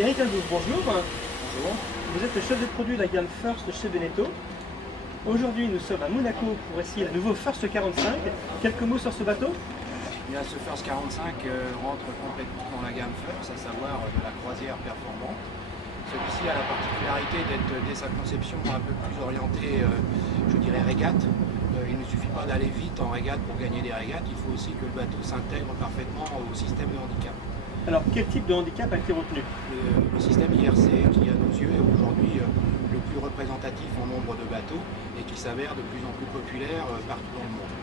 Eric Algouche, bonjour. Bonjour. Vous êtes le chef de produit de la gamme First chez Beneteau. Aujourd'hui, nous sommes à Monaco pour essayer le nouveau First 45. Quelques mots sur ce bateau? Ce First 45 rentre complètement dans la gamme First, à savoir de la croisière performante. Celui-ci a la particularité d'être, dès sa conception, un peu plus orienté, je dirais, régate. Il ne suffit pas d'aller vite en régate pour gagner des régates, il faut aussi que le bateau s'intègre parfaitement au système de handicap. Alors, quel type de handicap a été retenu? Le système IRC, qui à nos yeux est aujourd'hui le plus représentatif en nombre de bateaux et qui s'avère de plus en plus populaire partout dans le monde.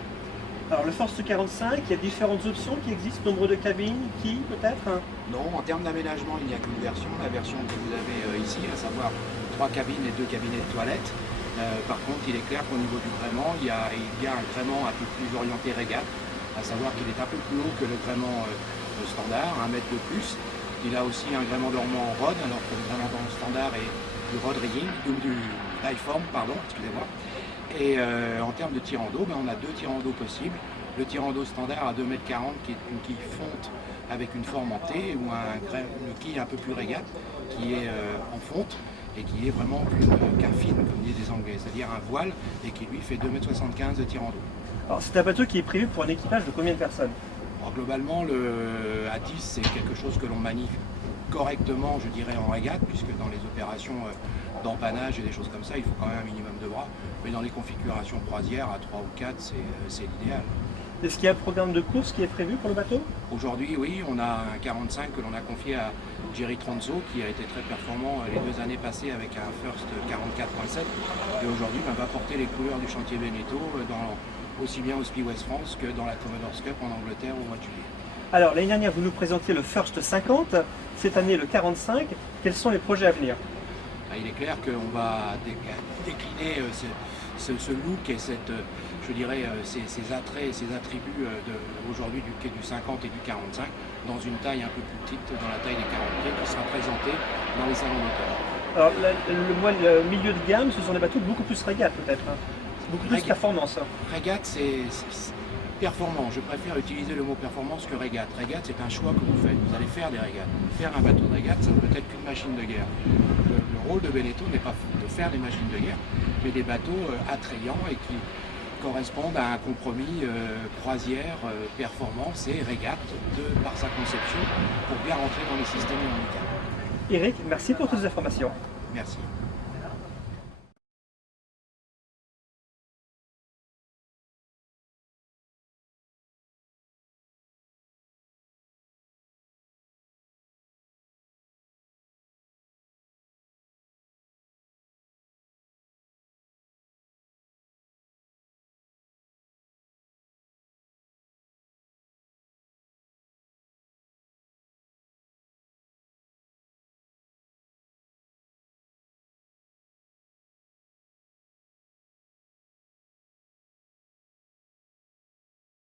Alors, le First 45, il y a différentes options qui existent, nombre de cabines, quilles peut-être? Non, en termes d'aménagement, il n'y a qu'une version, la version que vous avez ici, à savoir 3 cabines et 2 cabinets de toilettes. Par contre, il est clair qu'au niveau du gréement, il y a un gréement un peu plus orienté régate, à savoir qu'il est un peu plus haut que le gréement standard, 1 mètre de plus. Il a aussi un gréement dormant en rod, alors que le gréement standard est du rod rigging, du dive-form, pardon, excusez-moi. Et en termes de tirant d'eau, on a 2 tirants d'eau possibles. Le tirant d'eau standard à 2,40 m qui est une quille fonte avec une forme en T, ou une quille un peu plus régate qui est en fonte et qui est vraiment qu'un fin, comme disent les Anglais, c'est-à-dire un voile, et qui lui fait 2,75 m de tirant d'eau. Alors, c'est un bateau qui est prévu pour un équipage de combien de personnes? Alors, globalement, à 10, c'est quelque chose que l'on manie correctement, je dirais, en régate, puisque dans les opérations d'empannage et des choses comme ça, il faut quand même un minimum de bras. Mais dans les configurations croisières, à 3 ou 4, c'est l'idéal. Est-ce qu'il y a un programme de course qui est prévu pour le bateau? Aujourd'hui, oui, on a un 45 que l'on a confié à Jerry Tronzo, qui a été très performant les 2 années passées avec un First 44.7. Et aujourd'hui, va porter les couleurs du chantier Beneteau aussi bien au Speed West France que dans la Commodore's Cup en Angleterre au mois de juillet. Alors, l'année dernière, vous nous présentiez le First 50, cette année le 45. Quels sont les projets à venir? Il est clair qu'on va décliner ce look et je dirais, ces attraits et ces attributs aujourd'hui du quai du 50 et du 45 dans une taille un peu plus petite, dans la taille des 40 pieds, qui sera présentée dans les salons d'automne. Alors, le milieu de gamme, ce sont des bateaux beaucoup plus régate peut-être, hein. Beaucoup plus performance. Régate, c'est performant. Je préfère utiliser le mot performance que régate. Régate, c'est un choix que vous faites. Vous allez faire des régates. Faire un bateau de régate, ça ne peut être qu'une machine de guerre. Le rôle de Beneteau n'est pas de faire des machines de guerre, mais des bateaux attrayants et qui correspondent à un compromis croisière, performance et régate par sa conception pour bien rentrer dans les systèmes de handicap. Eric, merci pour toutes les informations. Merci.